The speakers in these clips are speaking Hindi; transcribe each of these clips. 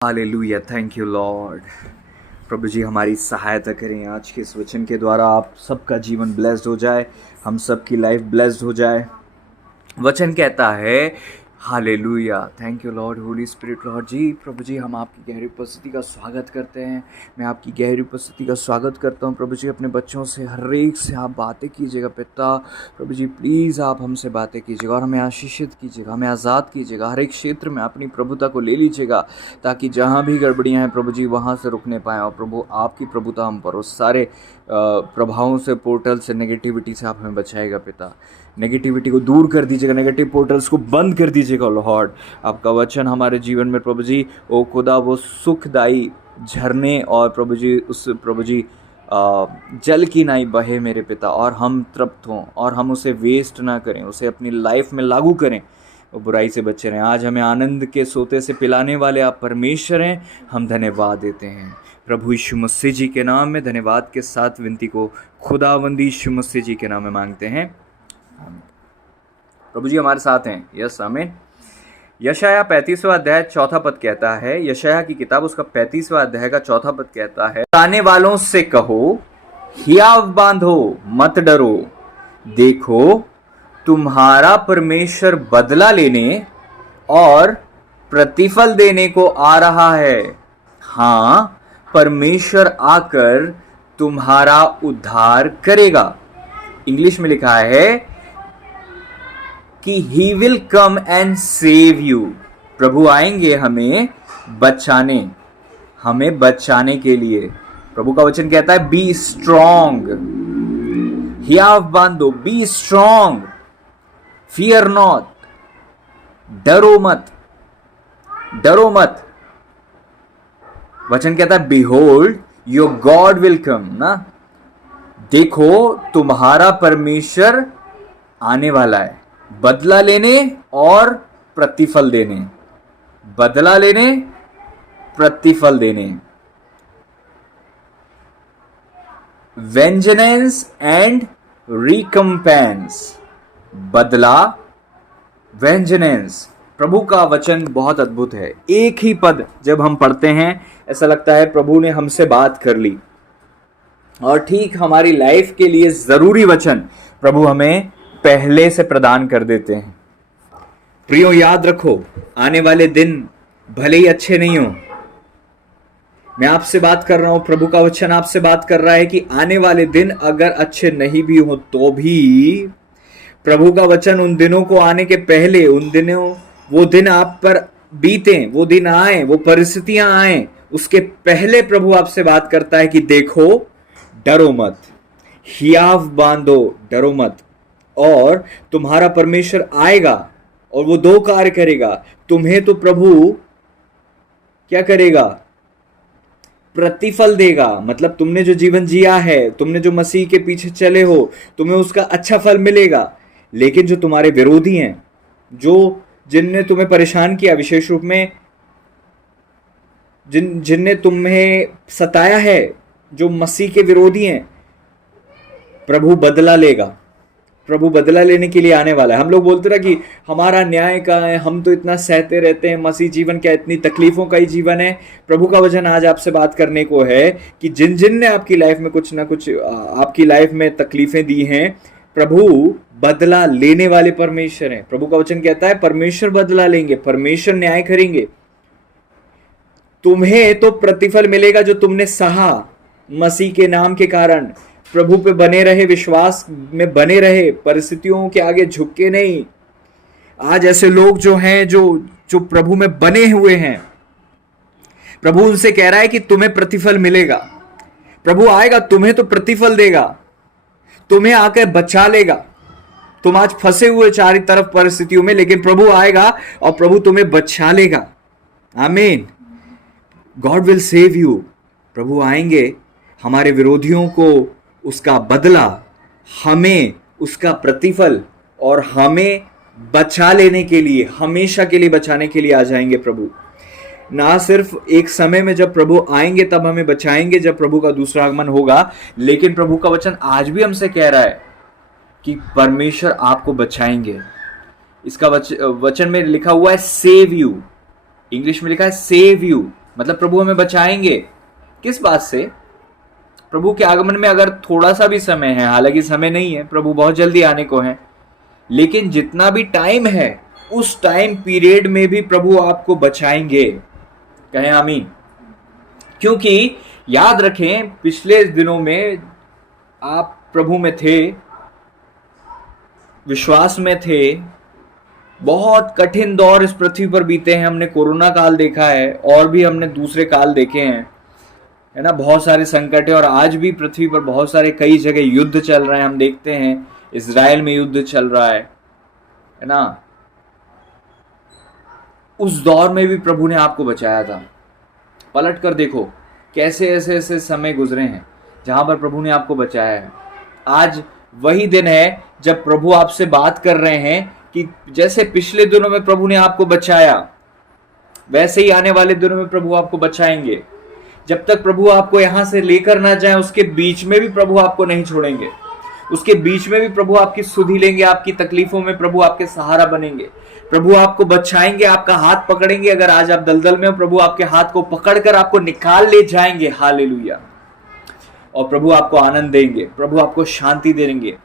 Hallelujah, thank you Lord. प्रभु जी हमारी सहायता करें आज के इस वचन के द्वारा। आप सबका जीवन ब्लेस्ड हो जाए, हम सबकी लाइफ ब्लेस्ड हो जाए। वचन कहता है hallelujah, thank you Lord, Holy Spirit Lord ji. प्रभु जी हम आपकी गहरी उपस्थिति का स्वागत करते हैं। मैं आपकी गहरी उपस्थिति का स्वागत करता हूँ प्रभु जी। अपने बच्चों से हर एक से आप बातें कीजिएगा पिता। प्रभु जी प्लीज़ आप हमसे बातें कीजिएगा और हमें आशीषित कीजिएगा, हमें आज़ाद कीजिएगा। हर एक क्षेत्र में अपनी प्रभुता को ले लीजिएगा, ताकि जहाँ भी गड़बड़ियाँ हैं प्रभु जी वहाँ से रुकने पाएँ। और प्रभु आपकी प्रभुता हम पर उस सारे प्रभावों से, पोर्टल से, नेगेटिविटी से आप हमें बचाएगा पिता। नेगेटिविटी को दूर कर दीजिएगा, नेगेटिव पोर्टल्स को बंद कर दीजिएगा लॉर्ड। आपका वचन हमारे जीवन में प्रभु जी ओ खुदा वो सुखदाई झरने और प्रभु जी उस प्रभु जी जल की नाई बहे मेरे पिता, और हम तृप्त हों और हम उसे वेस्ट ना करें, उसे अपनी लाइफ में लागू करें, वो बुराई से बचे रहें। आज हमें आनंद के सोते से पिलाने वाले आप परमेश्वर हैं, हम धन्यवाद देते हैं प्रभु यीशु मसीह जी के नाम में। धन्यवाद के साथ विनती को खुदावंद यीशु मसीह जी के नाम में मांगते हैं। प्रभु जी हमारे साथ हैं। यस आमीन। यशाया 35वां अध्याय 4 पद कहता है, यशाया की किताब उसका 35वां अध्याय का 4 पद कहता है, आने वालों से कहो हियाव बांधो मत डरो, देखो तुम्हारा परमेश्वर बदला लेने और प्रतिफल देने को आ रहा है। हाँ, परमेश्वर आकर तुम्हारा उद्धार करेगा। इंग्लिश में लिखा है कि he will come and save you. प्रभु आएंगे हमें बचाने के लिए। प्रभु का वचन कहता है बी स्ट्रॉन्ग, हियाव बांधो, बी स्ट्रॉन्ग, फियर नॉट, डरो मत, डरो मत। वचन कहता है behold your God will come ना, देखो तुम्हारा परमेश्वर आने वाला है बदला लेने और प्रतिफल देने, बदला लेने, प्रतिफल देने। वेंजनेंस एंड रिकम्पेंस, बदला, वेंजनेंस। प्रभु का वचन बहुत अद्भुत है। एक ही पद जब हम पढ़ते हैं ऐसा लगता है प्रभु ने हमसे बात कर ली, और ठीक हमारी लाइफ के लिए जरूरी वचन प्रभु हमें पहले से प्रदान कर देते हैं। प्रियो याद रखो, आने वाले दिन भले ही अच्छे नहीं हो, मैं आपसे बात कर रहा हूं, प्रभु का वचन आपसे बात कर रहा है कि आने वाले दिन अगर अच्छे नहीं भी हो तो भी प्रभु का वचन उन दिनों को आने के पहले, उन दिनों, वो दिन आप पर बीते, वो दिन आए, वो परिस्थितियां आए, उसके पहले प्रभु आपसे बात करता है कि देखो डरो मत, हियाव बांधो, डरो मत, और तुम्हारा परमेश्वर आएगा और वो दो कार्य करेगा। तुम्हें तो प्रभु क्या करेगा? प्रतिफल देगा। मतलब तुमने जो जीवन जिया है, तुमने जो मसीह के पीछे चले हो, तुम्हें उसका अच्छा फल मिलेगा। लेकिन जो तुम्हारे विरोधी हैं, जो जिनने तुम्हें परेशान किया, विशेष रूप में जिनने तुम्हें सताया है, जो मसीह के विरोधी हैं, प्रभु बदला लेगा। प्रभु बदला लेने के लिए आने वाला है। हम लोग बोलते रहे कि हमारा न्याय का है, हम तो इतना सहते रहते हैं, मसीह जीवन क्या इतनी तकलीफों का ही जीवन है। प्रभु का वचन आज आपसे बात करने को है कि जिन जिन ने आपकी लाइफ में कुछ ना कुछ आपकी लाइफ में तकलीफें दी हैं, प्रभु बदला लेने वाले परमेश्वर हैं। प्रभु का वचन कहता है परमेश्वर बदला लेंगे, परमेश्वर न्याय करेंगे। तुम्हें तो प्रतिफल मिलेगा जो तुमने सहा मसीह के नाम के कारण। प्रभु पे बने रहे, विश्वास में बने रहे, परिस्थितियों के आगे झुके नहीं। आज ऐसे लोग जो हैं, जो प्रभु में बने हुए हैं, प्रभु उनसे कह रहा है कि तुम्हें प्रतिफल मिलेगा। प्रभु आएगा, तुम्हें तो प्रतिफल देगा, तुम्हें आकर बचा लेगा। तुम आज फंसे हुए चारों तरफ परिस्थितियों में, लेकिन प्रभु आएगा और प्रभु तुम्हें बचा लेगा। आमीन। God will save you. प्रभु आएंगे, हमारे विरोधियों को उसका बदला, हमें उसका प्रतिफल, और हमें बचा लेने के लिए, हमेशा के लिए बचाने के लिए आ जाएंगे प्रभु। ना सिर्फ एक समय में जब प्रभु आएंगे तब हमें बचाएंगे, जब प्रभु का दूसरा आगमन होगा, लेकिन प्रभु का वचन आज भी हमसे कह रहा है कि परमेश्वर आपको बचाएंगे। इसका वचन में लिखा हुआ है सेव यू, इंग्लिश में लिखा है सेव यू, मतलब प्रभु हमें बचाएंगे किस बात से? प्रभु के आगमन में अगर थोड़ा सा भी समय है, हालांकि समय नहीं है, प्रभु बहुत जल्दी आने को है, लेकिन जितना भी टाइम है उस टाइम पीरियड में भी प्रभु आपको बचाएंगे। कहें आमीन। क्योंकि याद रखें, पिछले दिनों में आप प्रभु में थे, विश्वास में थे, बहुत कठिन दौर इस पृथ्वी पर बीते हैं। हमने कोरोना काल देखा है और भी हमने दूसरे काल देखे हैं, है ना। बहुत सारे संकट है और आज भी पृथ्वी पर बहुत सारे कई जगह युद्ध चल रहे हैं। हम देखते हैं इजराइल में युद्ध चल रहा है ना। उस दौर में भी प्रभु ने आपको बचाया था। पलट कर देखो कैसे ऐसे ऐसे समय गुजरे हैं जहां पर प्रभु ने आपको बचाया है। आज वही दिन है जब प्रभु आपसे बात कर रहे हैं कि जैसे पिछले दिनों में प्रभु ने आपको बचाया, वैसे ही आने वाले दिनों में प्रभु आपको बचाएंगे। जब तक प्रभु आपको यहां से लेकर ना जाए, उसके बीच में भी प्रभु आपको नहीं छोड़ेंगे। उसके बीच में भी प्रभु आपकी सुधि लेंगे। आपकी तकलीफों में प्रभु आपके सहारा बनेंगे। प्रभु आपको बचाएंगे, आपका हाथ पकड़ेंगे। अगर आज आप दलदल में हो, प्रभु आपके हाथ को पकड़कर आपको निकाल ले जाएंगे। हालेलुया। और प्रभु आपको आनंद देंगे, प्रभु आपको शांति देंगे।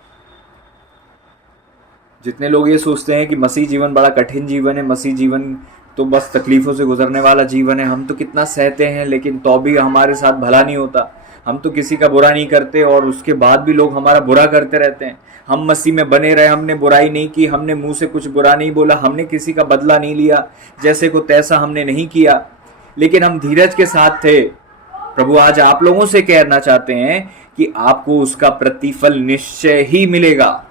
जितने लोग ये सोचते हैं कि मसीह जीवन बड़ा कठिन जीवन है, मसीह जीवन तो बस तकलीफों से गुजरने वाला जीवन है, हम तो कितना सहते हैं लेकिन तो भी हमारे साथ भला नहीं होता, हम तो किसी का बुरा नहीं करते और उसके बाद भी लोग हमारा बुरा करते रहते हैं। हम मसीह में बने रहे, हमने बुराई नहीं की, हमने मुंह से कुछ बुरा नहीं बोला, हमने किसी का बदला नहीं लिया, जैसे को तैसा हमने नहीं किया, लेकिन हम धीरज के साथ थे। प्रभु आज आप लोगों से कहना चाहते हैं कि आपको उसका प्रतिफल निश्चय ही मिलेगा।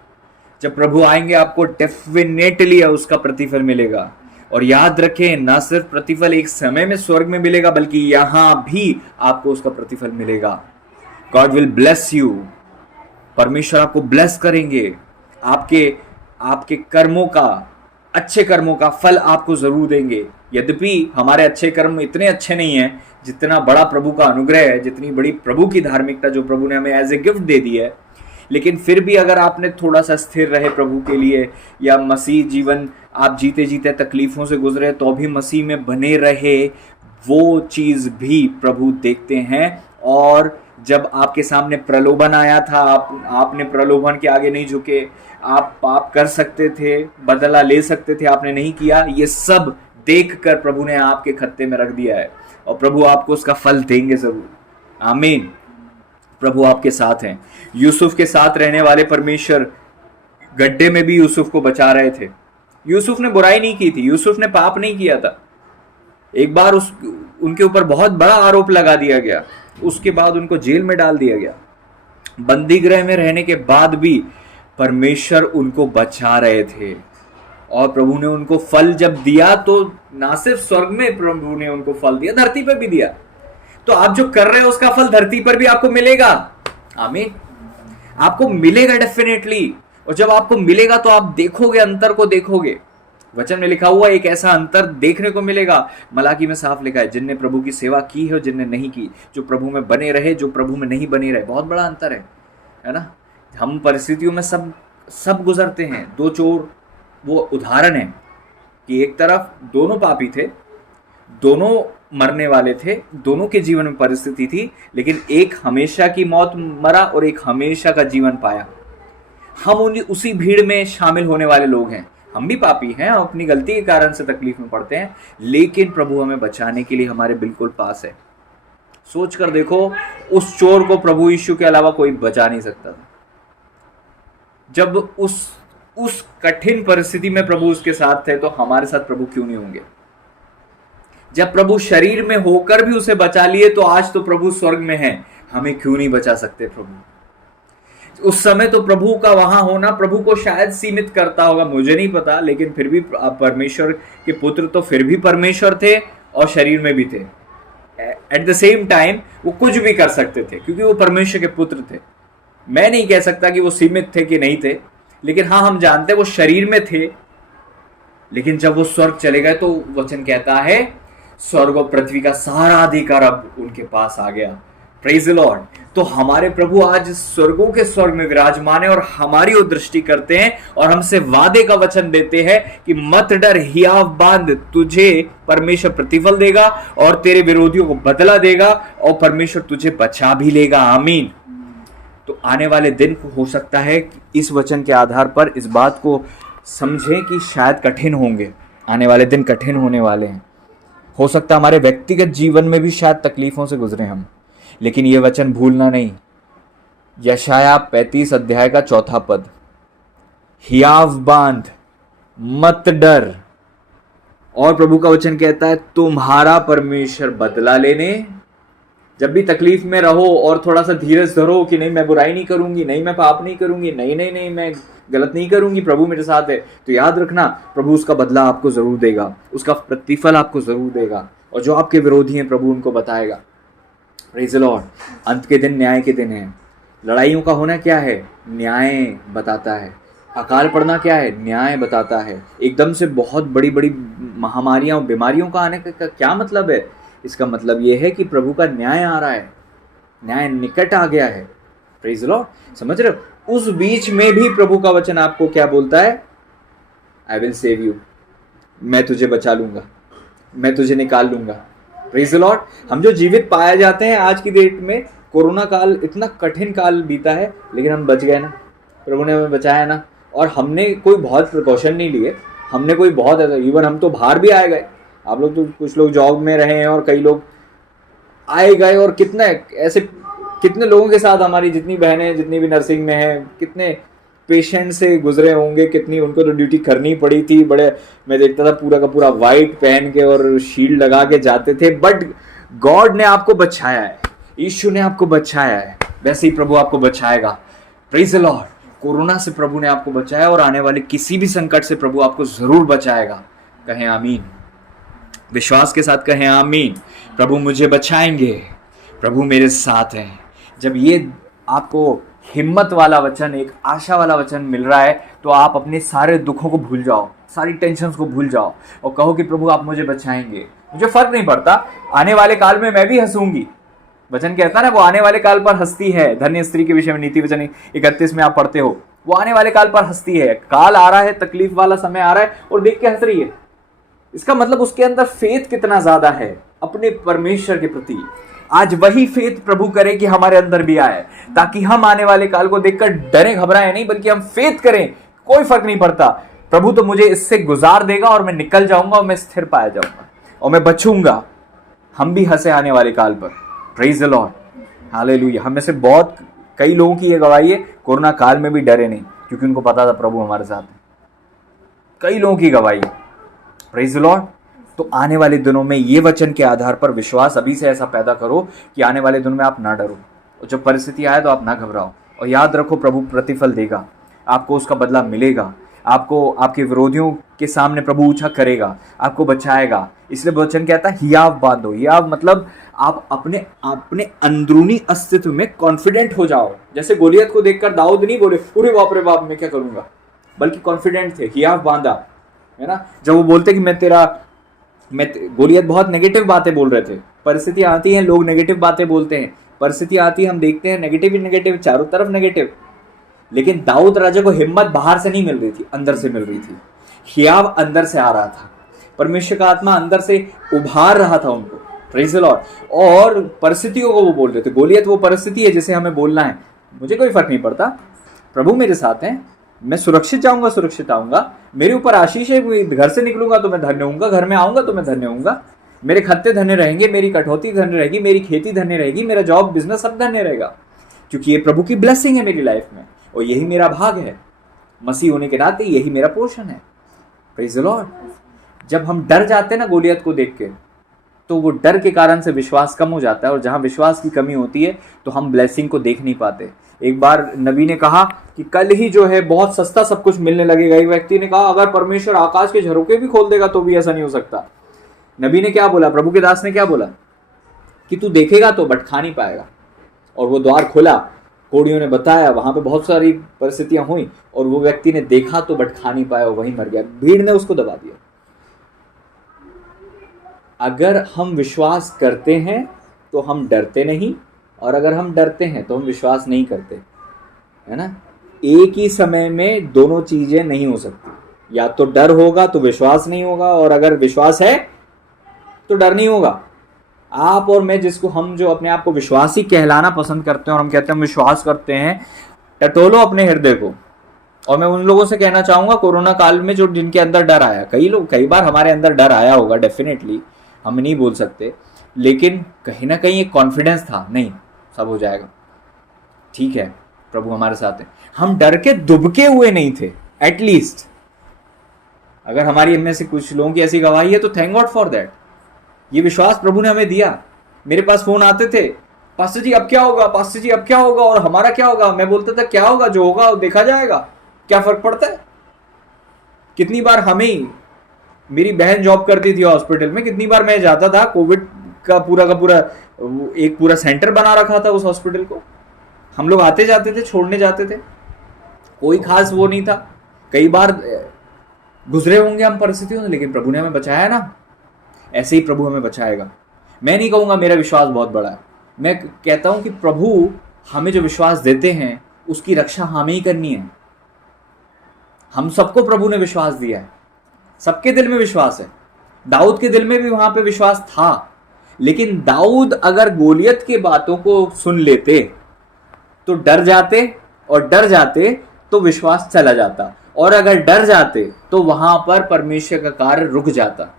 जब प्रभु आएंगे आपको डेफिनेटली उसका प्रतिफल मिलेगा। और याद रखें, ना सिर्फ प्रतिफल एक समय में स्वर्ग में मिलेगा, बल्कि यहां भी आपको उसका प्रतिफल मिलेगा। God will bless you. परमेश्वर आपको ब्लेस करेंगे। आपके कर्मों का, अच्छे कर्मों का फल आपको जरूर देंगे। यद्यपि हमारे अच्छे कर्म इतने अच्छे नहीं हैं जितना बड़ा प्रभु का अनुग्रह है, जितनी बड़ी प्रभु की धार्मिकता जो प्रभु ने हमें एज ए गिफ्ट दे दी है, लेकिन फिर भी अगर आपने थोड़ा सा स्थिर रहे प्रभु के लिए, या मसीह जीवन आप जीते जीते तकलीफों से गुजरे तो भी मसीह में बने रहे, वो चीज भी प्रभु देखते हैं। और जब आपके सामने प्रलोभन आया था, आपने प्रलोभन के आगे नहीं झुके, आप पाप कर सकते थे, बदला ले सकते थे, आपने नहीं किया। ये सब देखकर प्रभु ने आपके खत्ते में रख दिया है और प्रभु आपको उसका फल देंगे जरूर। आमीन। प्रभु आपके साथ हैं। यूसुफ के साथ रहने वाले परमेश्वर गड्ढे में भी यूसुफ को बचा रहे थे। यूसुफ ने बुराई नहीं की थी, यूसुफ ने पाप नहीं किया था। एक बार उनके ऊपर बहुत बड़ा आरोप लगा दिया गया, उसके बाद उनको जेल में डाल दिया गया। बंदी गृह में रहने के बाद भी परमेश्वर उनको बचा रहे थे और प्रभु ने उनको फल जब दिया तो ना सिर्फ स्वर्ग में प्रभु ने उनको फल दिया, धरती पर भी दिया। तो आप जो कर रहे हो उसका फल धरती पर भी आपको मिलेगा। आमीन। आपको मिलेगा डेफिनेटली। और जब आपको मिलेगा तो आप देखोगे, अंतर को देखोगे। वचन में लिखा हुआ एक ऐसा अंतर देखने को मिलेगा। मलाकी में साफ लिखा है, जिनने प्रभु की सेवा की है और जिनने नहीं की, जो प्रभु में बने रहे, जो प्रभु में नहीं बने रहे। बहुत बड़ा अंतर है ना। हम परिस्थितियों में सब गुजरते हैं। दो चोर वो उदाहरण है कि एक तरफ दोनों पापी थे, दोनों मरने वाले थे, दोनों के जीवन में परिस्थिति थी, लेकिन एक हमेशा की मौत मरा और एक हमेशा का जीवन पाया। हम उसी भीड़ में शामिल होने वाले लोग हैं। हम भी पापी हैं, हम अपनी गलती के कारण से तकलीफ में पड़ते हैं, लेकिन प्रभु हमें बचाने के लिए हमारे बिल्कुल पास है। सोच कर देखो, उस चोर को प्रभु यीशु के अलावा कोई बचा नहीं सकता था। जब उस कठिन परिस्थिति में प्रभु उसके साथ थे, तो हमारे साथ प्रभु क्यों नहीं होंगे? जब प्रभु शरीर में होकर भी उसे बचा लिए, तो आज तो प्रभु स्वर्ग में है, हमें क्यों नहीं बचा सकते प्रभु? उस समय तो प्रभु का वहां होना प्रभु को शायद सीमित करता होगा, मुझे नहीं पता, लेकिन फिर भी परमेश्वर के पुत्र तो फिर भी परमेश्वर थे और शरीर में भी थे। एट द सेम टाइम वो कुछ भी कर सकते थे क्योंकि वो परमेश्वर के पुत्र थे। मैं नहीं कह सकता कि वो सीमित थे कि नहीं थे, लेकिन हाँ, हम जानते वो शरीर में थे। लेकिन जब वो स्वर्ग चले गए तो वचन कहता है स्वर्ग और पृथ्वी का सारा अधिकार अब उनके पास आ गया। Praise the Lord. तो हमारे प्रभु आज स्वर्गों के स्वर्ग में विराजमान है और हमारी ओर दृष्टि करते हैं और हमसे वादे का वचन देते हैं कि मत डर, हियाव बांध, तुझे परमेश्वर प्रतिफल देगा और तेरे विरोधियों को बदला देगा और परमेश्वर तुझे बचा भी लेगा। आमीन। तो आने वाले दिन हो सकता है कि इस वचन के आधार पर इस बात को समझें कि शायद कठिन होंगे, आने वाले दिन कठिन होने वाले हैं। हो सकता है हमारे व्यक्तिगत जीवन में भी शायद तकलीफों से गुजरे हम, लेकिन ये वचन भूलना नहीं। यशाया 35 अध्याय का 4 पद, हियाव बांध, मत डर। और प्रभु का वचन कहता है तुम्हारा परमेश्वर बदला लेने। जब भी तकलीफ में रहो और थोड़ा सा धीरज धरो कि नहीं मैं बुराई नहीं करूंगी, नहीं मैं पाप नहीं करूंगी, नहीं नहीं नहीं मैं गलत नहीं करूंगी, प्रभु मेरे साथ है, तो याद रखना प्रभु उसका बदला आपको जरूर देगा, उसका प्रतिफल आपको जरूर देगा। और जो आपके विरोधी हैं प्रभु उनको बताएगा। Praise the Lord. अंत के दिन न्याय के दिन है। लड़ाइयों का होना क्या है? न्याय बताता है। अकाल पड़ना क्या है? न्याय बताता है। एकदम से बहुत बड़ी बड़ी महामारियां और बीमारियों का आने का क्या मतलब है? इसका मतलब यह है कि प्रभु का न्याय आ रहा है, न्याय निकट आ गया है। Praise the Lord. समझ रहे हो? उस बीच में भी प्रभु का वचन आपको क्या बोलता है? आई विल सेव यू, मैं तुझे बचा लूंगा, मैं तुझे निकाल लूंगा। Praise the Lord. हम जो जीवित पाए जाते हैं आज की डेट में, कोरोना काल इतना कठिन काल बीता है, लेकिन हम बच गए ना, प्रभु ने हमें बचाया ना। और हमने कोई बहुत प्रिकॉशन नहीं लिए, हमने कोई बहुत ऐसा, इवन हम तो बाहर भी आए गए। आप लोग तो कुछ लोग जॉब में रहे हैं और कई लोग आए गए, और कितने ऐसे कितने लोगों के साथ हमारी जितनी बहनें जितनी भी नर्सिंग में हैं, कितने पेशेंट से गुजरे होंगे, कितनी उनको तो ड्यूटी करनी पड़ी थी। बड़े मैं देखता था पूरा का पूरा वाइट पहन के और शील्ड लगा के जाते थे, बट गॉड ने आपको बचाया है, यीशु ने आपको बचाया है, वैसे ही प्रभु आपको बचाएगा। Praise the Lord. कोरोना से प्रभु ने आपको बचाया और आने वाले किसी भी संकट से प्रभु आपको जरूर बचाएगा। कहें आमीन। विश्वास के साथ कहें आमीन। प्रभु मुझे बचाएंगे, प्रभु मेरे साथ हैं। जब ये आपको हिम्मत वाला वचन, एक आशा वाला वचन मिल रहा है, तो आप अपने सारे दुखों को भूल जाओ, सारी टेंशन्स को भूल जाओ और कहो कि प्रभु आप मुझे बचाएंगे। मुझे फर्क नहीं पड़ता, आने वाले काल में मैं भी हंसूंगी। वचन कहता है ना, वो आने वाले काल पर हंसती है। धन्य स्त्री के विषय में नीति वचन 31 में आप पढ़ते हो, वो आने वाले काल पर हंसती है। काल आ रहा है, तकलीफ वाला समय आ रहा है और देख के हंस रही है। इसका मतलब उसके अंदर फेथ कितना ज्यादा है अपने परमेश्वर के प्रति। आज वही फेथ प्रभु करे कि हमारे अंदर भी आए, ताकि हम आने वाले काल को देखकर डरे घबराए नहीं, बल्कि हम फेथ करें। कोई फर्क नहीं पड़ता, प्रभु तो मुझे इससे गुजार देगा और मैं निकल जाऊंगा और मैं स्थिर पाया जाऊंगा और मैं बचूंगा। हम भी हंसे आने वाले काल पर। Praise the Lord, hallelujah. हम में से बहुत कई लोगों की ये गवाही है, कोरोना काल में भी डरे नहीं, क्योंकि उनको पता था प्रभु हमारे साथ है। कई लोगों की गवाही। Praise the Lord. तो आने वाले दिनों में ये वचन के आधार पर विश्वास अभी से ऐसा पैदा करो कि आने वाले दिनों में आप ना डरो, और जब परिस्थिति आए तो आप ना घबराओ। और याद रखो प्रभु प्रतिफल देगा, आपको उसका बदला मिलेगा। आपको आपके विरोधियों के सामने प्रभु ऊंचा करेगा, आपको बचाएगा। इसलिए वचन कहता है हियाव बांधो। हियाव मतलब आप अपने अपने अंदरूनी अस्तित्व में कॉन्फिडेंट हो जाओ। जैसे गोलियत को देखकर दाऊद नहीं बोले अरे बाप रे बाप मैं क्या करूंगा, बल्कि कॉन्फिडेंट थे, हियाव बांधा, है ना। जब वो बोलते कि गोलियत बहुत नेगेटिव बातें बोल रहे थे। परिस्थिति आती है, लोग नेगेटिव बातें बोलते हैं, परिस्थिति आती है, हम देखते हैं नेगेटिव ही नेगेटिव, चारों तरफ नेगेटिव। लेकिन दाऊद राजा को हिम्मत बाहर से नहीं मिल रही थी, अंदर से मिल रही थी। हियाव अंदर से आ रहा था, परमेश्वर का आत्मा अंदर से उभार रहा था उनको। Praise the Lord. और परिस्थितियों को वो बोल रहे थे। गोलियत वो परिस्थिति है जिसे हमें बोलना है, मुझे कोई फर्क नहीं पड़ता, प्रभु मेरे साथ हैं, मैं सुरक्षित जाऊंगा, सुरक्षित आऊंगा, मेरे ऊपर आशीष है, घर से निकलूंगा तो मैं धन्य होऊंगा, घर में आऊंगा तो मैं धन्य होऊंगा, मेरे खत्ते धन्य रहेंगे, मेरी कटौती धन्य रहेगी, मेरी खेती धन्य रहेगी, मेरा जॉब बिजनेस सब धन्य रहेगा, क्योंकि ये प्रभु की ब्लेसिंग है मेरी लाइफ में और यही मेरा भाग है। मसीह होने के नाते यही मेरा पोर्शन है। Praise the Lord. जब हम डर जाते हैं ना गोलियत को देख के, तो वो डर के कारण से विश्वास कम हो जाता है, और जहां विश्वास की कमी होती है तो हम ब्लेसिंग को देख नहीं पाते। एक बार नबी ने कहा कि कल ही जो है बहुत सस्ता सब कुछ मिलने लगेगा। एक व्यक्ति ने कहा अगर परमेश्वर आकाश के झरोखे भी खोल देगा तो भी ऐसा नहीं हो सकता। नबी ने क्या बोला, प्रभु के दास ने क्या बोला कि तू देखेगा तो बट खा नहीं पाएगा। और वो द्वार खुला, कोड़ियों ने बताया, वहां पे बहुत सारी परिस्थितियां हुई और वो व्यक्ति ने देखा तो बट खा नहीं पाया, वहीं मर गया, भीड़ ने उसको दबा दिया। अगर हम विश्वास करते हैं तो हम डरते नहीं और अगर हम डरते हैं तो हम विश्वास नहीं करते, है ना। एक ही समय में दोनों चीजें नहीं हो सकती, या तो डर होगा तो विश्वास नहीं होगा, और अगर विश्वास है तो डर नहीं होगा। आप और मैं, जिसको हम जो अपने आप को विश्वासी कहलाना पसंद करते हैं और हम कहते हैं हम विश्वास करते हैं, टटोलो अपने हृदय को। और मैं उन लोगों से कहना चाहूंगा कोरोना काल में जो जिनके अंदर डर आया, कई बार हमारे अंदर डर आया होगा, डेफिनेटली हम नहीं बोल सकते, लेकिन कहीं ना कहीं एक कॉन्फिडेंस था, नहीं सब हो जाएगा, ठीक है प्रभु हमारे साथ है। हम डर के दुबके हुए नहीं थे। एटलीस्ट अगर हमारी इनमें से कुछ लोगों की ऐसी गवाही है तो थैंक गॉड फॉर दैट। ये विश्वास प्रभु ने हमें दिया। मेरे पास फोन आते थे, पास्टर जी अब क्या होगा, पास्टर जी अब क्या होगा, और हमारा क्या होगा। मैं बोलता था क्या होगा, जो होगा वो देखा जाएगा, क्या फर्क पड़ता है। कितनी बार हमें, मेरी बहन जॉब करती थी हॉस्पिटल में, कितनी बार मैं जाता था, कोविड का पूरा एक पूरा सेंटर बना रखा था उस हॉस्पिटल को, हम लोग आते जाते थे, छोड़ने जाते थे, कोई खास वो नहीं था। कई बार गुजरे होंगे हम परिस्थितियों से, लेकिन प्रभु ने हमें बचाया ना। ऐसे ही प्रभु हमें बचाएगा। मैं नहीं कहूंगा मेरा विश्वास बहुत बड़ा है, मैं कहता हूं कि प्रभु हमें जो विश्वास देते हैं उसकी रक्षा हमें ही करनी है। हम सबको प्रभु ने विश्वास दिया है, सबके दिल में विश्वास है। दाऊद के दिल में भी वहां पे विश्वास था, लेकिन दाऊद अगर गोलियत की बातों को सुन लेते तो डर जाते, और डर जाते तो विश्वास चला जाता, और अगर डर जाते तो वहां पर परमेश्वर का कार्य रुक जाता।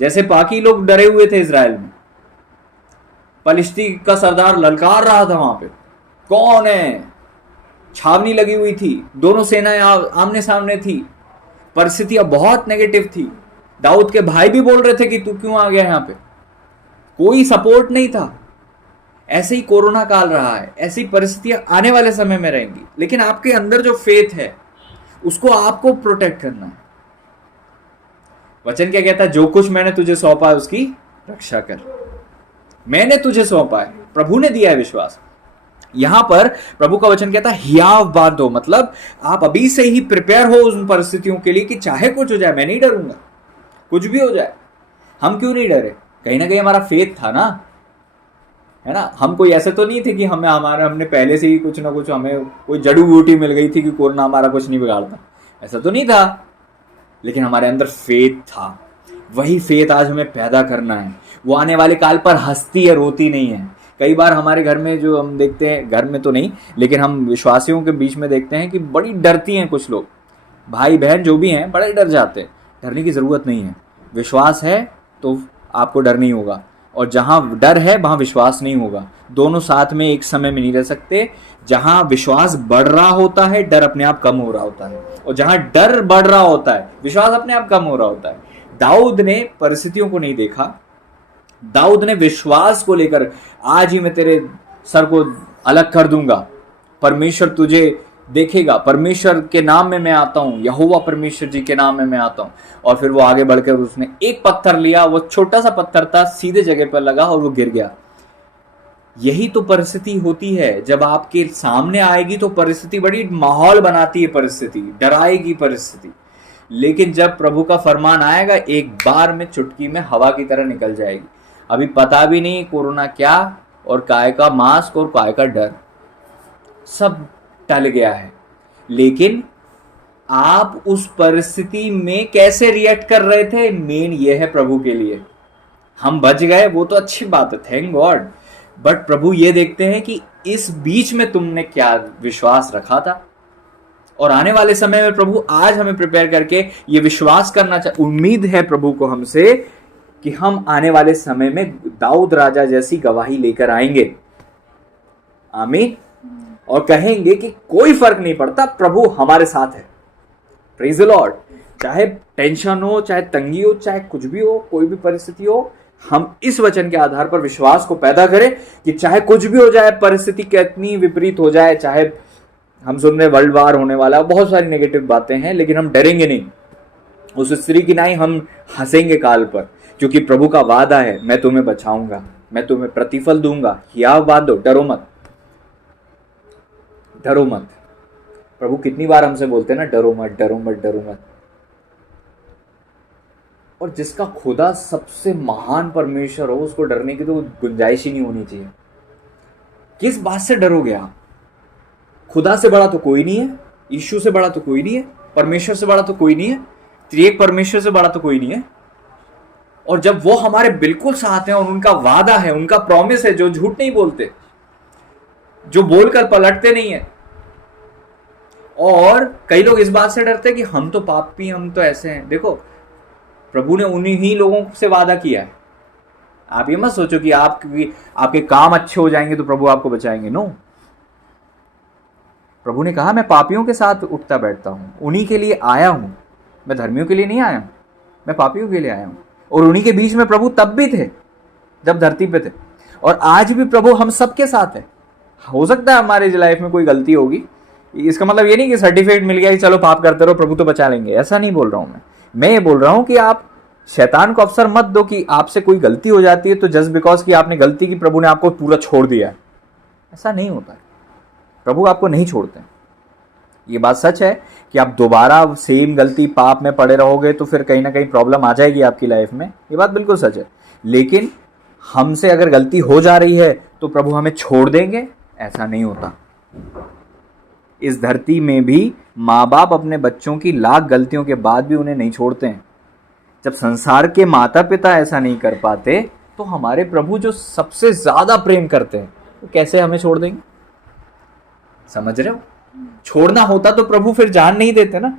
जैसे बाकी लोग डरे हुए थे इजराइल में, पलिश्ती का सरदार ललकार रहा था वहां पे, कौन है, छावनी लगी हुई थी, दोनों सेनाएं आमने सामने थी, परिस्थितियां बहुत नेगेटिव थी। दाऊद के भाई भी बोल रहे थे कि तू क्यों आ गया यहां पे, कोई सपोर्ट नहीं था। ऐसे ही कोरोना काल रहा है, ऐसी परिस्थितियां आने वाले समय में रहेंगी, लेकिन आपके अंदर जो फेथ है उसको आपको प्रोटेक्ट करना है। वचन क्या कहता है, जो कुछ मैंने तुझे सौंपा है उसकी रक्षा कर। मैंने तुझे सौंपा है, प्रभु ने दिया है विश्वास। यहां पर प्रभु का वचन कहता है हियाव बांधो, मतलब आप अभी से ही प्रिपेयर हो उन परिस्थितियों के लिए कि चाहे कुछ हो जाए मैं नहीं डरूंगा, कुछ भी हो जाए। हम क्यों नहीं डरे, कहीं ना कहीं हमारा फेथ था ना, है ना। हम कोई ऐसे तो नहीं थे कि हमने पहले से ही कुछ ना कुछ, हमें कोई जड़ी बूटी मिल गई थी कि कोरोना हमारा कुछ नहीं बिगाड़ता, ऐसा तो नहीं था। लेकिन हमारे अंदर फेथ था। वही फेथ आज हमें पैदा करना है। वो आने वाले काल पर हंसती है, रोती नहीं है। कई बार हमारे घर में जो हम देखते हैं, घर में तो नहीं लेकिन हम विश्वासियों के बीच में देखते हैं कि बड़ी डरती हैं कुछ लोग, भाई बहन जो भी हैं बड़े डर जाते हैं। डरने की ज़रूरत नहीं है, विश्वास है तो आपको डर नहीं होगा, और जहाँ डर है वहाँ विश्वास नहीं होगा। दोनों साथ में एक समय में नहीं रह सकते। जहाँ विश्वास बढ़ रहा होता है डर अपने आप कम हो रहा होता है, और जहाँ डर बढ़ रहा होता है विश्वास अपने आप कम हो रहा होता है। दाऊद ने परिस्थितियों को नहीं देखा, दाऊद ने विश्वास को लेकर, आज ही मैं तेरे सर को अलग कर दूंगा, परमेश्वर तुझे देखेगा, परमेश्वर के नाम में मैं आता हूं, यहोवा परमेश्वर जी के नाम में मैं आता हूं। और फिर वो आगे बढ़कर उसने एक पत्थर लिया, वो छोटा सा पत्थर था, सीधे जगह पर लगा और वो गिर गया। यही तो परिस्थिति होती है, जब आपके सामने आएगी तो परिस्थिति बड़ी माहौल बनाती है, परिस्थिति डराएगी परिस्थिति, लेकिन जब प्रभु का फरमान आएगा एक बार में चुटकी में हवा की तरह निकल जाएगी। अभी पता भी नहीं कोरोना क्या, और काय का मास्क और काय का डर सब टल गया है, लेकिन आप उस परिस्थिति में कैसे रिएक्ट कर रहे थे, मेन ये है प्रभु के लिए। हम बच गए वो तो अच्छी बात है, थैंक गॉड, बट प्रभु ये देखते हैं कि इस बीच में तुमने क्या विश्वास रखा था। और आने वाले समय में प्रभु आज हमें प्रिपेयर करके ये विश्वास करना उम्मीद है प्रभु को हमसे कि हम आने वाले समय में दाऊद राजा जैसी गवाही लेकर आएंगे, आमीन, और कहेंगे कि कोई फर्क नहीं पड़ता, प्रभु हमारे साथ है। Praise the Lord. चाहे टेंशन हो, चाहे तंगी हो, चाहे कुछ भी हो, कोई भी परिस्थिति हो, हम इस वचन के आधार पर विश्वास को पैदा करें कि चाहे कुछ भी हो जाए, परिस्थिति कितनी विपरीत हो जाए, चाहे हम सुन रहे वर्ल्ड वार होने वाला, बहुत सारी नेगेटिव बातें हैं, लेकिन हम डरेंगे नहीं। उस स्त्री की नहीं हम हंसेंगे काल पर, क्योंकि प्रभु का वादा है, मैं तुम्हें बचाऊंगा, मैं तुम्हें प्रतिफल दूंगा। हियाव बांधो, डरो मत, डरो मत। प्रभु कितनी बार हमसे बोलते हैं ना, डरो मत, डरो मत, डरो मत। और जिसका खुदा सबसे महान परमेश्वर हो, उसको डरने की तो गुंजाइश ही नहीं होनी चाहिए। किस बात से डरोगे आप? खुदा से बड़ा तो कोई नहीं है, यीशु से बड़ा तो कोई नहीं है, परमेश्वर से बड़ा तो कोई नहीं है, त्रिएक परमेश्वर से बड़ा तो कोई नहीं है। और जब वो हमारे बिल्कुल साथ हैं और उनका वादा है, उनका प्रॉमिस है, जो झूठ नहीं बोलते, जो बोलकर पलटते नहीं है। और कई लोग इस बात से डरते हैं कि हम तो पापी, हम तो ऐसे हैं। देखो, प्रभु ने उन्हीं ही लोगों से वादा किया है। आप ये मत सोचो कि आपके काम अच्छे हो जाएंगे तो प्रभु आपको बचाएंगे। नो, प्रभु ने कहा मैं पापियों के साथ उठता बैठता हूं, उन्हीं के लिए आया हूं। मैं धर्मियों के लिए नहीं आया हूं, मैं पापियों के लिए आया हूं। और उन्हीं के बीच में प्रभु तब भी थे जब धरती पे थे, और आज भी प्रभु हम सबके साथ है। हो सकता है हमारे लाइफ में कोई गलती होगी, इसका मतलब ये नहीं कि सर्टिफिकेट मिल गया कि चलो पाप करते रहो प्रभु तो बचा लेंगे। ऐसा नहीं बोल रहा हूं मैं ये बोल रहा हूं कि आप शैतान को अवसर मत दो कि आपसे कोई गलती हो जाती है तो जस्ट बिकॉज कि आपने गलती की प्रभु ने आपको पूरा छोड़ दिया है। ऐसा नहीं होता है, प्रभु आपको नहीं छोड़ते। ये बात सच है कि आप दोबारा सेम गलती पाप में पड़े रहोगे तो फिर कहीं ना कहीं प्रॉब्लम आ जाएगी आपकी लाइफ में, ये बात बिल्कुल सच है। लेकिन हमसे अगर गलती हो जा रही है तो प्रभु हमें छोड़ देंगे, ऐसा नहीं होता। इस धरती में भी माँ बाप अपने बच्चों की लाख गलतियों के बाद भी उन्हें नहीं छोड़ते हैं। जब संसार के माता पिता ऐसा नहीं कर पाते तो हमारे प्रभु जो सबसे ज्यादा प्रेम करते हैं वो कैसे हमें छोड़ देंगे? समझ रहे हो? छोड़ना होता तो प्रभु फिर जान नहीं देते ना।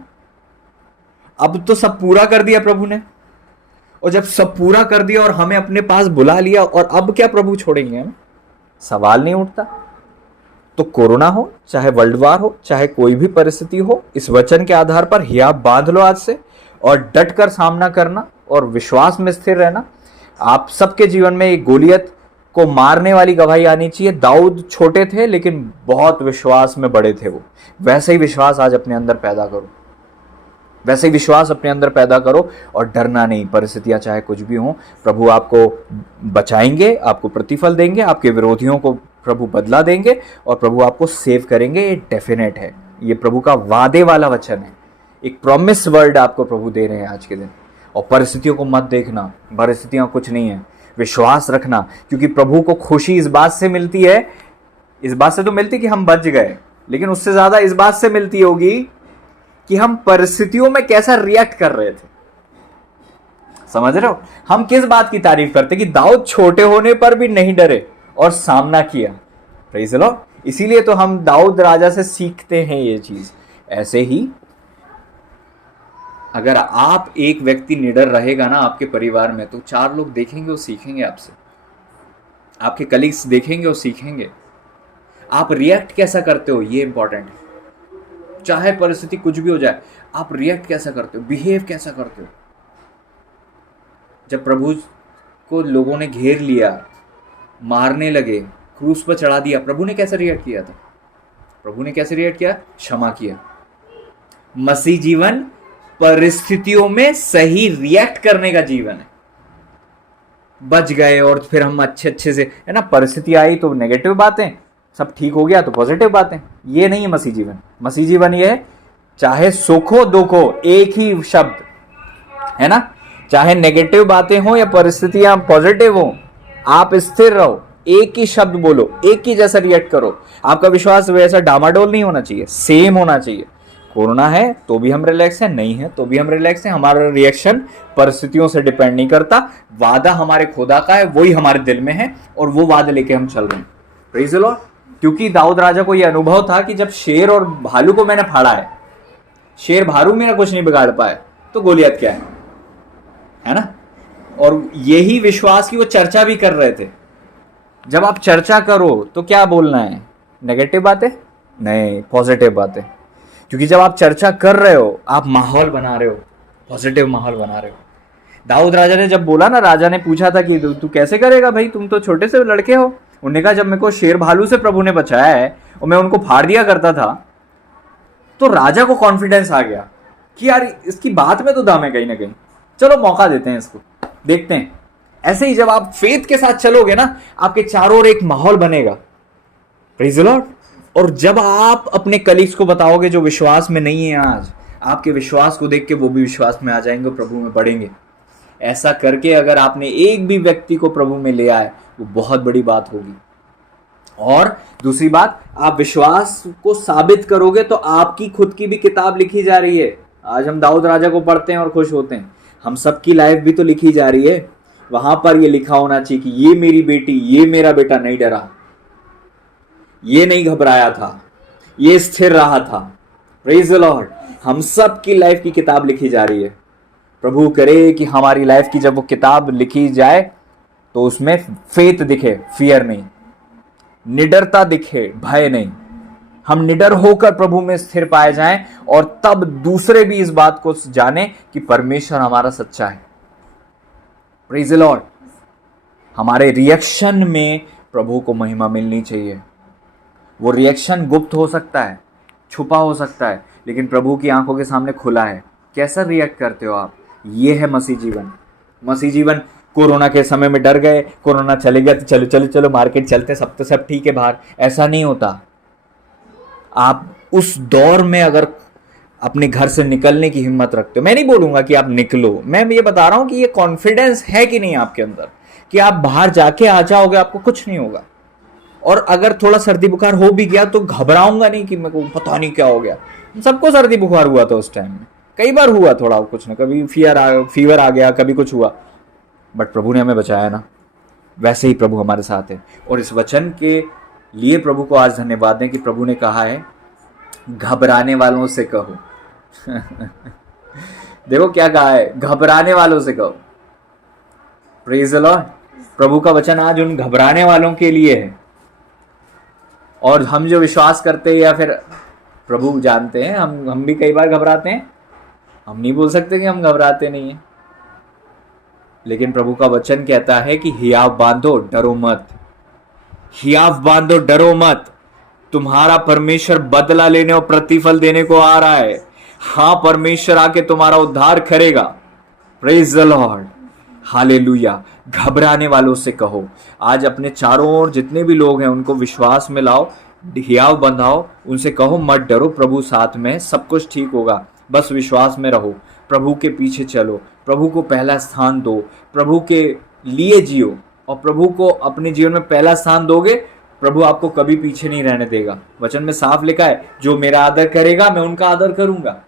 अब तो सब पूरा कर दिया प्रभु ने, और जब सब पूरा कर दिया और हमें अपने पास बुला लिया, और अब क्या प्रभु छोड़ेंगे हमें? सवाल नहीं उठता। तो कोरोना हो, चाहे वर्ल्ड वार हो, चाहे कोई भी परिस्थिति हो, इस वचन के आधार पर हियाब बांध लो आज से और डट कर सामना करना और विश्वास में स्थिर रहना। आप सबके जीवन में एक गोलियत को मारने वाली गवाही आनी चाहिए। दाऊद छोटे थे लेकिन बहुत विश्वास में बड़े थे वो। वैसे ही विश्वास आज अपने अंदर पैदा करो, वैसे ही विश्वास अपने अंदर पैदा करो और डरना नहीं। परिस्थितियां चाहे कुछ भी हों, प्रभु आपको बचाएंगे, आपको प्रतिफल देंगे, आपके विरोधियों को प्रभु बदला देंगे और प्रभु आपको सेव करेंगे। ये डेफिनेट है, ये प्रभु का वादे वाला वचन है। एक प्रॉमिस वर्ड आपको प्रभु दे रहे हैं आज के दिन। और परिस्थितियों को मत देखना, परिस्थितियां कुछ नहीं है, विश्वास रखना। क्योंकि प्रभु को खुशी इस बात से मिलती है, इस बात से तो मिलती कि हम बच गए, लेकिन उससे ज्यादा इस बात से मिलती होगी कि हम परिस्थितियों में कैसा रिएक्ट कर रहे थे। समझ रहे हो? हम किस बात की तारीफ करते कि दाऊद छोटे होने पर भी नहीं डरे और सामना किया। Praise the Lord. इसीलिए तो हम दाऊद राजा से सीखते हैं ये चीज। ऐसे ही अगर आप एक व्यक्ति निडर रहेगा ना आपके परिवार में, तो 4 लोग देखेंगे और सीखेंगे आपसे। आपके कलीग्स देखेंगे और सीखेंगे। आप रिएक्ट कैसा करते हो ये इंपॉर्टेंट है। चाहे परिस्थिति कुछ भी हो जाए, आप रिएक्ट कैसा करते हो, बिहेव कैसा करते हो। जब प्रभु को लोगों ने घेर लिया, मारने लगे, क्रूस पर चढ़ा दिया, प्रभु ने कैसे रिएक्ट किया था? प्रभु ने कैसे रिएक्ट किया? क्षमा किया। मसीह जीवन परिस्थितियों में सही रिएक्ट करने का जीवन है। बच गए और फिर हम अच्छे से, है ना, परिस्थिति आई तो नेगेटिव बातें, सब ठीक हो गया तो पॉजिटिव बातें, ये नहीं है मसीह जीवन। मसीह जीवन ये है, चाहे सुख हो दुख हो, एक ही शब्द, है ना, चाहे नेगेटिव बातें हो या परिस्थितियां पॉजिटिव हो, आप स्थिर रहो, एक ही शब्द बोलो, एक ही जैसा रिएक्ट करो। आपका विश्वास वैसा डामाडोल नहीं होना चाहिए, सेम होना चाहिए। कोरोना है तो भी हम रिलैक्स हैं, नहीं है तो भी हम रिलैक्स हैं। हमारा रिएक्शन परिस्थितियों से डिपेंड नहीं करता। वादा हमारे खुदा का है, वही हमारे दिल में है और वो वादा लेके हम चल रहे हैं। Praise the Lord. क्योंकि दाऊद राजा को यह अनुभव था कि जब शेर और भालू को मैंने फाड़ा है, शेर भालू मेरा कुछ नहीं बिगाड़ पाए, तो गोलियत क्या है ना। और यही विश्वास की वो चर्चा भी कर रहे थे। जब आप चर्चा करो तो क्या बोलना है? नेगेटिव बातें नहीं, पॉजिटिव बातें। क्योंकि जब आप चर्चा कर रहे हो, आप माहौल बना रहे हो, पॉजिटिव माहौल बना रहे हो। दाऊद राजा ने जब बोला ना, राजा ने पूछा था कि तू कैसे करेगा भाई, तुम तो छोटे से लड़के हो। उन्होंने कहा जब मेरे को शेर भालू से प्रभु ने बचाया है और मैं उनको फाड़ दिया करता था, तो राजा को कॉन्फिडेंस आ गया कि यार इसकी बात में तो दम है कहीं ना कहीं, चलो मौका देते हैं इसको, देखते हैं। ऐसे ही जब आप फेथ के साथ चलोगे ना, आपके चारों ओर एक माहौल बनेगा। Praise the Lord. और जब आप अपने कलीग्स को बताओगे जो विश्वास में नहीं है आज, आपके विश्वास को देख के वो भी विश्वास में आ जाएंगे, प्रभु में बढ़ेंगे। ऐसा करके अगर आपने एक भी व्यक्ति को प्रभु में ले आए, वो बहुत बड़ी बात होगी। और दूसरी बात, आप विश्वास को साबित करोगे तो आपकी खुद की भी किताब लिखी जा रही है। आज हम दाऊद राजा को पढ़ते हैं और खुश होते हैं, हम सबकी लाइफ भी तो लिखी जा रही है। वहां पर ये लिखा होना चाहिए कि ये मेरी बेटी, ये मेरा बेटा नहीं डरा, ये नहीं घबराया था, ये स्थिर रहा था। Praise the Lord. हम सब की लाइफ की किताब लिखी जा रही है। प्रभु करे कि हमारी लाइफ की जब वो किताब लिखी जाए तो उसमें फेथ दिखे, फियर नहीं, निडरता दिखे, भय नहीं। हम निडर होकर प्रभु में स्थिर पाए जाएं और तब दूसरे भी इस बात को जाने कि परमेश्वर हमारा सच्चा है। Praise the Lord. हमारे रिएक्शन में प्रभु को महिमा मिलनी चाहिए। वो रिएक्शन गुप्त हो सकता है, छुपा हो सकता है, लेकिन प्रभु की आंखों के सामने खुला है। कैसा रिएक्ट करते हो आप? ये है मसीह जीवन। मसीह जीवन। कोरोना के समय में डर गए, कोरोना चले गया तो चलो चलो चलो मार्केट चलते, सब तो सब ठीक है बाहर, ऐसा नहीं होता। आप उस दौर में अगर अपने घर से निकलने की हिम्मत रखते हो, मैं नहीं बोलूंगा कि आप निकलो, मैं ये बता रहा हूं कि ये कॉन्फिडेंस है कि नहीं आपके अंदर कि आप बाहर जाके आ जाओगे, आपको कुछ नहीं होगा। और अगर थोड़ा सर्दी बुखार हो भी गया तो घबराऊंगा नहीं कि मेरे को पता नहीं क्या हो गया। सबको सर्दी बुखार हुआ था उस टाइम में, कई बार हुआ थोड़ा कुछ ना, कभी फीवर आ गया, कभी कुछ हुआ, बट प्रभु ने हमें बचाया ना। वैसे ही प्रभु हमारे साथ है। और इस वचन के लिए प्रभु को आज धन्यवाद दें कि प्रभु ने कहा है घबराने वालों से कहो। देखो क्या कहा है, घबराने वालों से कहो। Praise the Lord. प्रभु का वचन आज उन घबराने वालों के लिए है। और हम जो विश्वास करते हैं, या फिर प्रभु जानते हैं, हम भी कई बार घबराते हैं। हम नहीं बोल सकते कि हम घबराते नहीं हैं, लेकिन प्रभु का वचन कहता है कि हियाव बांधो, डरो मत। हियाव बांधो, डरो मत। तुम्हारा परमेश्वर बदला लेने और प्रतिफल देने को आ रहा है। हाँ, परमेश्वर आके तुम्हारा उद्धार करेगा। Praise the Lord, hallelujah. घबराने वालों से कहो। आज अपने चारों ओर जितने भी लोग हैं उनको विश्वास में लाओ, हियाव बंधाओ, उनसे कहो मत डरो, प्रभु साथ में, सब कुछ ठीक होगा। बस विश्वास में रहो, प्रभु के पीछे चलो, प्रभु को पहला स्थान दो, प्रभु के लिए जियो। और प्रभु को अपने जीवन में पहला स्थान दोगे, प्रभु आपको कभी पीछे नहीं रहने देगा। वचन में साफ लिखा है, जो मेरा आदर करेगा मैं उनका आदर करूंगा।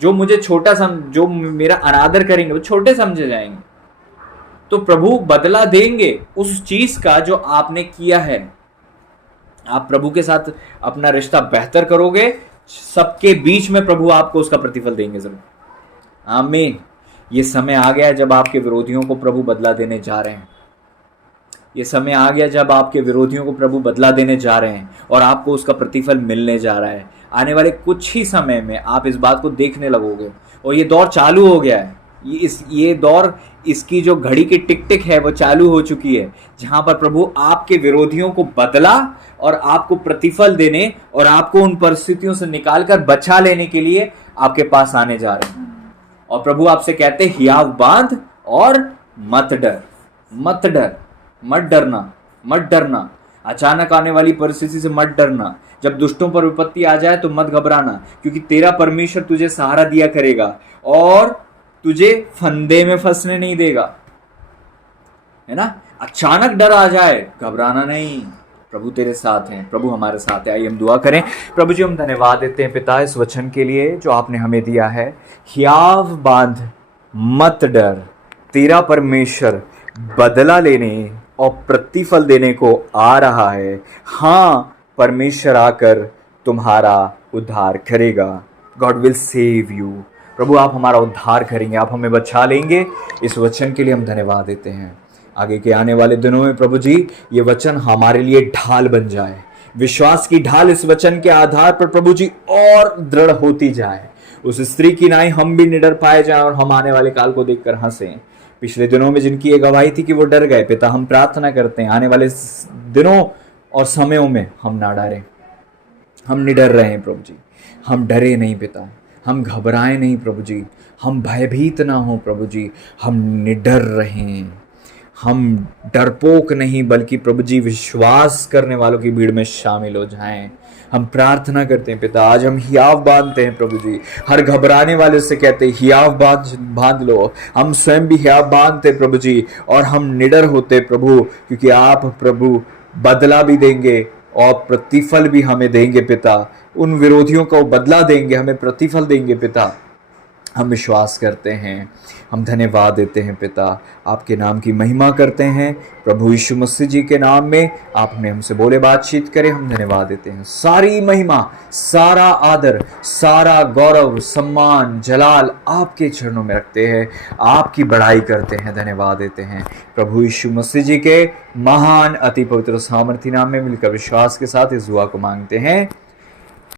जो मुझे जो मेरा अनादर करेंगे वो छोटे समझे जाएंगे। तो प्रभु बदला देंगे उस चीज का जो आपने किया है। आप प्रभु के साथ अपना रिश्ता बेहतर करोगे, सबके बीच में प्रभु आपको उसका प्रतिफल देंगे जरूर। आमीन। ये समय आ गया जब आपके विरोधियों को प्रभु बदला देने जा रहे हैं। ये समय आ गया जब आपके विरोधियों को प्रभु बदला देने जा रहे हैं और आपको उसका प्रतिफल मिलने जा रहा है। आने वाले कुछ ही समय में आप इस बात को देखने लगोगे। और ये दौर चालू हो गया है। ये दौर, इसकी जो घड़ी की टिक टिक है वो चालू हो चुकी है, जहां पर प्रभु आपके विरोधियों को बदला और आपको प्रतिफल देने और आपको उन परिस्थितियों से निकालकर बचा लेने के लिए आपके पास आने जा रहे हैं। और प्रभु आपसे कहते हैं हियाव बांध और मत डर, मत डर, मत डरना, मत डरना। अचानक आने वाली परिस्थिति से मत डरना। जब दुष्टों पर विपत्ति आ जाए तो मत घबराना, क्योंकि तेरा परमेश्वर तुझे सहारा दिया करेगा और तुझे फंदे में फंसने नहीं देगा। है ना? अचानक डर आ जाए, घबराना नहीं, प्रभु तेरे साथ हैं, प्रभु हमारे साथ है। आइए हम दुआ करें। प्रभु जी, हम धन्यवाद देते हैं पिता इस वचन के लिए जो आपने हमें दिया है। हियाव बांध, मत डर, तेरा परमेश्वर बदला लेने और प्रतिफल देने को आ रहा है। हाँ, परमेश्वर आकर तुम्हारा उद्धार करेगा। God will save you. प्रभु आप हमारा उद्धार करेंगे, आप हमें बचा लेंगे। इस वचन के लिए हम धन्यवाद देते हैं। आगे के आने वाले दिनों में प्रभु जी ये वचन हमारे लिए ढाल बन जाए, विश्वास की ढाल इस वचन के आधार पर प्रभु जी और दृढ़ होती जाए। उस स्त्री की नाई हम भी निडर पाए जाएं और हम आने वाले काल को देखकर हंसें। पिछले दिनों में जिनकी ये गवाही थी कि वो डर गए, पिता हम प्रार्थना करते हैं आने वाले दिनों और समयों में हम ना डरें, हम निडर रहें प्रभु जी। हम डरे नहीं पिता, हम घबराएं नहीं प्रभु जी, हम भयभीत ना हो प्रभु जी, हम निडर रहें। हम डरपोक नहीं बल्कि प्रभु जी विश्वास करने वालों की भीड़ में शामिल हो जाएं। हम प्रार्थना करते हैं पिता, आज हम हियाव बांधते हैं प्रभु जी। हर घबराने वाले से कहते हैं हियाव बांध लो। हम स्वयं भी हियाव बांधते हैं प्रभु जी, और हम निडर होते प्रभु, क्योंकि आप प्रभु बदला भी देंगे और प्रतिफल भी हमें देंगे पिता। उन विरोधियों को बदला देंगे, हमें प्रतिफल देंगे पिता। हम विश्वास करते हैं, हम धन्यवाद देते हैं पिता, आपके नाम की महिमा करते हैं प्रभु यीशु मसीह जी के नाम में। आपने हमसे बोले बातचीत करें, हम धन्यवाद देते हैं। सारी महिमा, सारा आदर, सारा गौरव, सम्मान, जलाल आपके चरणों में रखते हैं, आपकी बड़ाई करते हैं, धन्यवाद देते हैं प्रभु यीशु मसीह जी के महान अति पवित्र सामर्थी नाम में मिलकर विश्वास के साथ इस दुआ को मांगते हैं,